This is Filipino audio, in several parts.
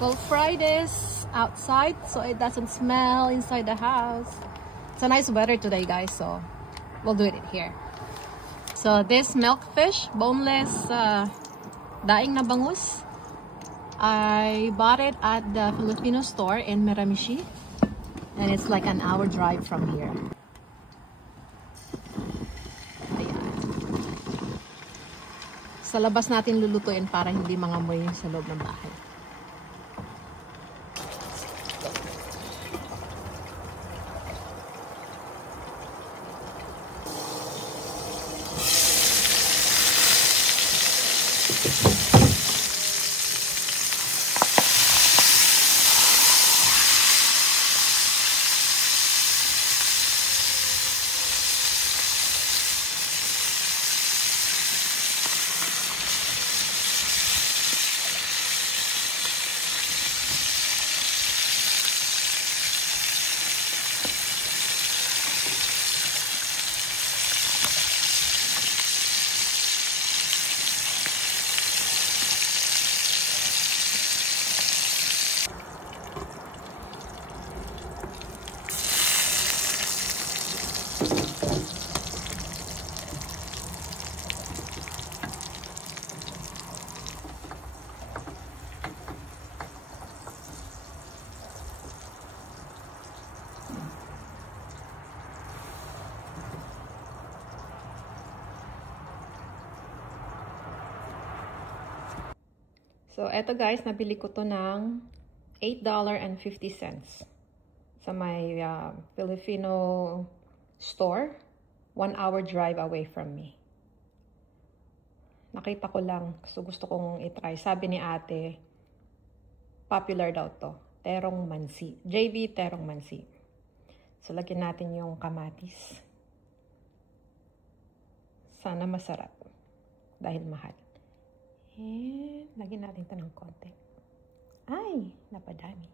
We'll fry this outside so it doesn't smell inside the house. It's a nice weather today, guys, so we'll do it here. So this milkfish, boneless, daing na bangus, I bought it at the Filipino store in Miramichi, and it's like an hour drive from here. Ayan. Sa labas natin lulutuin para hindi mangamoy sa loob ng bahay. So, eto guys, nabili ko to ng $8.50 sa may Filipino store. 1 hour drive away from me. Nakita ko lang, so gusto kong itry. Sabi ni ate, popular daw to. Terong mansi. JV terong mansi. So, lagyan natin yung kamatis. Sana masarap. Dahil mahal. And, lagyan natin ito ng konti. Ay, napadami.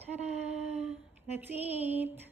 Tada! Let's eat!